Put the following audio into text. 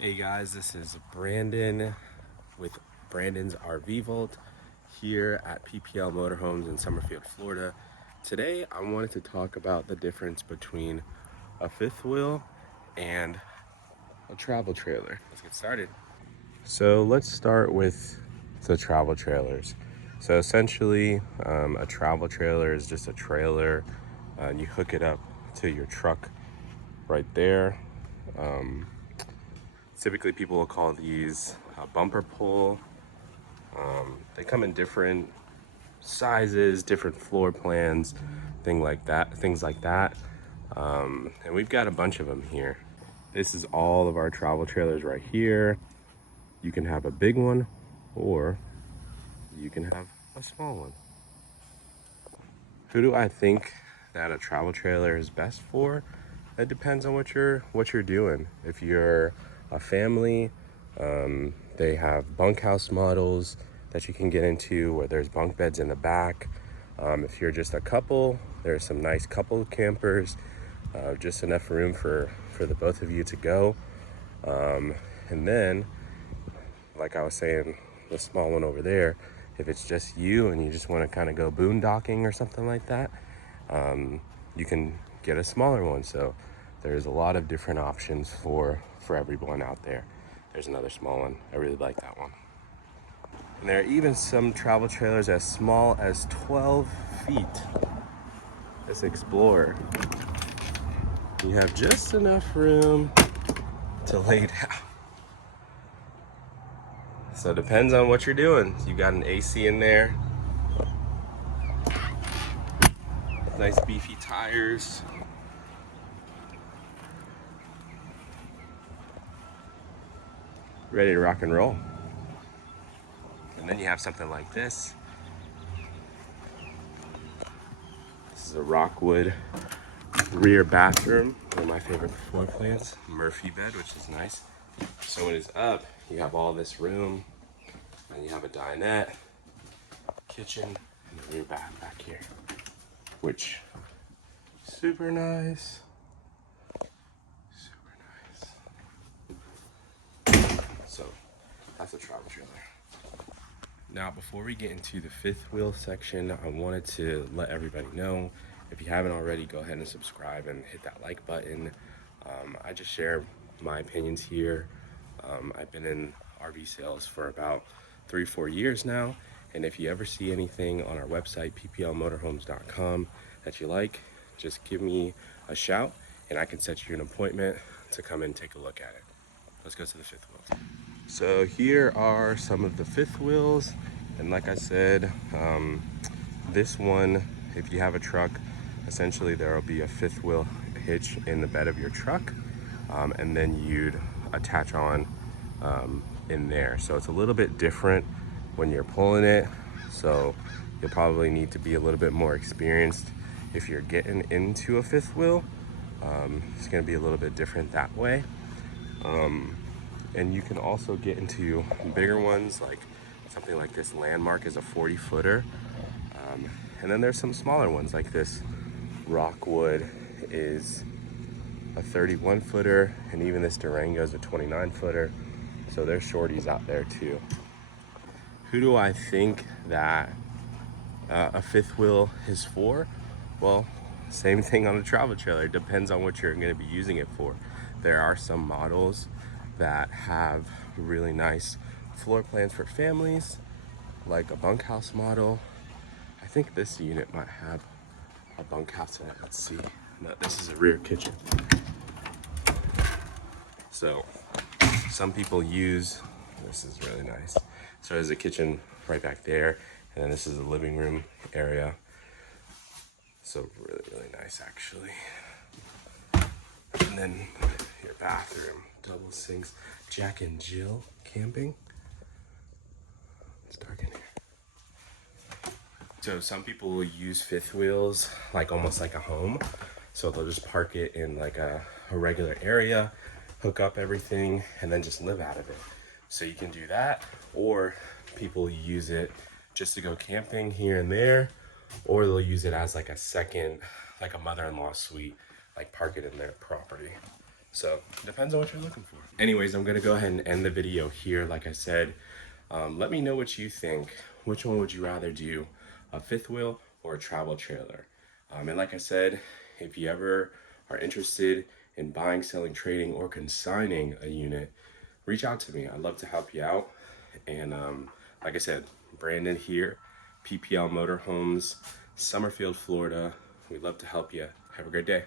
Hey guys, this is Brandon with Brandon's RV Vault here at PPL Motorhomes in Summerfield, Florida. Today I wanted to talk about the difference between a fifth wheel and a travel trailer. Let's get started. So let's start with the travel trailers. So essentially, a travel trailer is just a trailer. You hook it up to your truck right there. Typically people will call these a bumper pull. They come in different sizes, different floor plans, things like that. And we've got a bunch of them here. This is all of our travel trailers right here. You can have a big one or you can have a small one. Who do I think that a travel trailer is best for? It depends on what you're doing. If you're a family, they have bunkhouse models that you can get into where there's bunk beds in the back. If you're just a couple, there's some nice couple campers, just enough room for the both of you to go. And then, like I was saying, the small one over there, if it's just you and you just want to kind of go boondocking or something like that, you can get a smaller one. So there's a lot of different options for everyone out there. There's another small one. I really like that one. And there are even some travel trailers as small as 12 feet. This Explorer. You have just enough room to lay down. So it depends on what you're doing. You got an AC in there. Nice beefy tires. Ready to rock and roll. And then you have something like this. This is a Rockwood rear bathroom. One of my favorite floor plans. Murphy bed, which is nice. So when it's up, you have all this room. And you have a dinette, kitchen, and a rear bath back here. Which, super nice. So that's a travel trailer. Now, before we get into the fifth wheel section, I wanted to let everybody know, if you haven't already, go ahead and subscribe and hit that like button. I just share my opinions here. I've been in RV sales for about 3-4 years now. And if you ever see anything on our website, pplmotorhomes.com, that you like, just give me a shout and I can set you an appointment to come and take a look at it. Let's go to the fifth wheel. So here are some of the fifth wheels. And like I said, this one, if you have a truck, essentially there will be a fifth wheel hitch in the bed of your truck. And then you'd attach on in there. So it's a little bit different when you're pulling it. So you'll probably need to be a little bit more experienced if you're getting into a fifth wheel. It's gonna be a little bit different that way. And you can also get into bigger ones, like something like this Landmark is a 40-footer. And then there's some smaller ones like this Rockwood is a 31-footer, and even this Durango is a 29-footer. So there's shorties out there too. Who do I think that a fifth wheel is for? Well, same thing on a travel trailer. It depends on what you're going to be using it for. There are some models that have really nice floor plans for families, like a bunkhouse model. I think this unit might have a bunkhouse in it. Let's see. No, this is a rear kitchen. So some people use, this is really nice. So there's a kitchen right back there, and then this is the living room area. So really, really nice actually. And then your bathroom, double sinks, Jack and Jill camping. It's dark in here. So some people will use fifth wheels like almost like a home. So they'll just park it in like a regular area, hook up everything, and then just live out of it. So you can do that, or people use it just to go camping here and there, or they'll use it as like a second, like a mother-in-law suite, like park it in their property. So it depends on what you're looking for. Anyways, I'm gonna go ahead and end the video here. Like I said, let me know what you think. Which one would you rather do, a fifth wheel or a travel trailer? And like I said, if you ever are interested in buying, selling, trading, or consigning a unit, reach out to me. I'd love to help you out. And like I said, Brandon here, PPL Motorhomes, Summerfield, Florida. We'd love to help you. Have a great day.